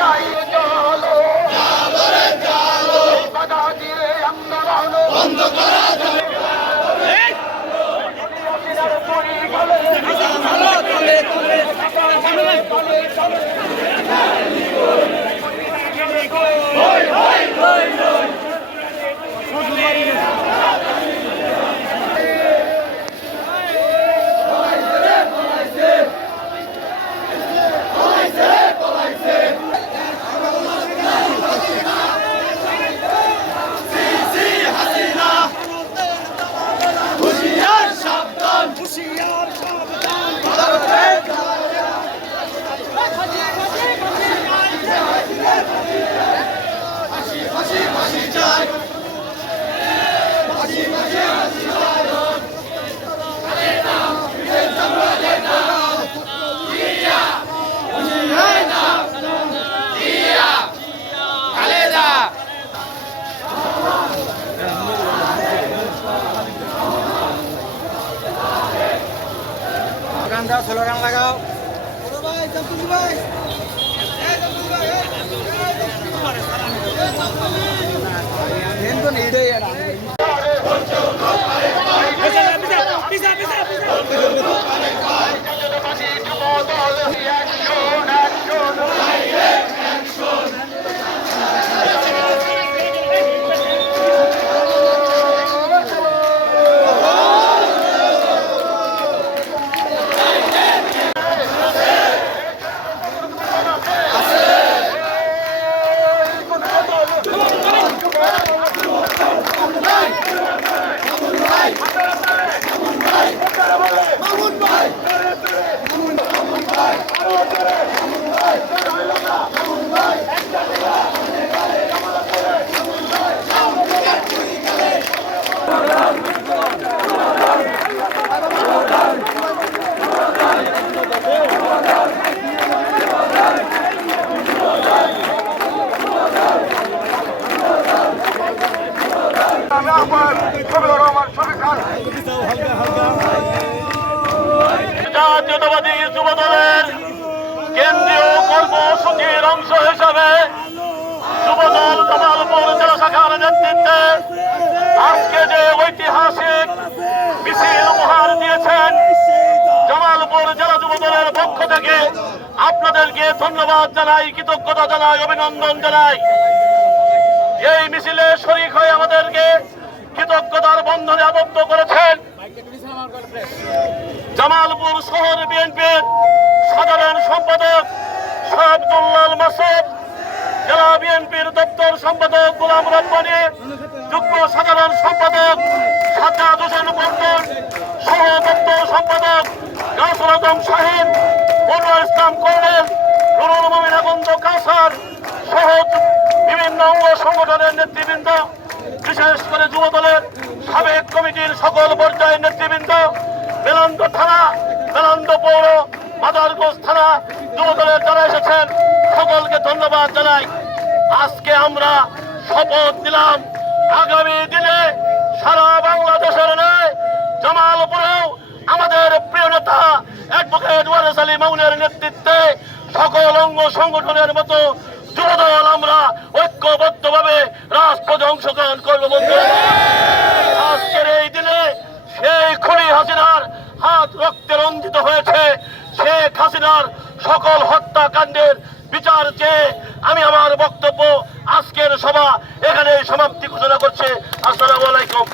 야, লাগান লাগাও জাতীয়তাবাদী যুব দলের কেন্দ্রীয় কর্মসূচির অংশ হিসাবে যুবদল জামালপুর জেলা শাখার নেতৃত্বে আজকে যে ঐতিহাসিক মিছিল উপহার দিয়েছেন জামালপুর জেলা যুব দলের পক্ষ থেকে আপনাদেরকে ধন্যবাদ জানাই, কৃতজ্ঞতা জানাই, অভিনন্দন জানাই। এই মিছিলে শরিক হয়ে আমাদেরকে কৃতজ্ঞতার বন্ধনে আবদ্ধ করেছেন জামালপুর শহর বিএনপির সাধারণ সম্পাদক শাহাবুল্লাল মাসুদ, জেলা বিএনপির দপ্তর সম্পাদক গোলাম রব্বানি, যুগ্ম সাধারণ সম্পাদক সাজ্জাদ হোসেন বর্মন, সহ দপ্তর সম্পাদক গাছুল আজম শাহিন মনোয়ার ইসলাম কর্নেল নুরুল মমিন কাসার সহ বিভিন্ন অঙ্গ সংগঠনের নেতৃবৃন্দ। বিশেষ করে যুব দলের সাবেক কমিটির সকল পর্যায়ের নেতৃবৃন্দ, বেলান্দ থানা, বেলান্দ পৌর, মাদারগঞ্জ থানা যুব দলের যারা এসেছেন, সকলকে ধন্যবাদ জানাই। আজকে আমরা শপথ নিলাম। আগামী দিনে সারা বাংলাদেশের নয় জামালপুরেও আমাদের প্রিয় নেতা অ্যাডভোকেট ওয়ারেস আলী মামুনের নেতৃত্বে সকল অঙ্গ সংগঠনের মতো যুবদল আমরা ঐক্যবদ্ধভাবে রাজপথে অংশগ্রহণ করব, বন্ধুরা। আজকের এই দিনে সেই খুনি হাসিনার হাত রক্তে রঞ্জিত হয়েছে। শেখ হাসিনার সকল হত্যাকাণ্ডের বিচার চেয়ে আমি আমার বক্তব্য আজকের সভা এখানে সমাপ্তি ঘোষণা করছে। আসসালামু আলাইকুম।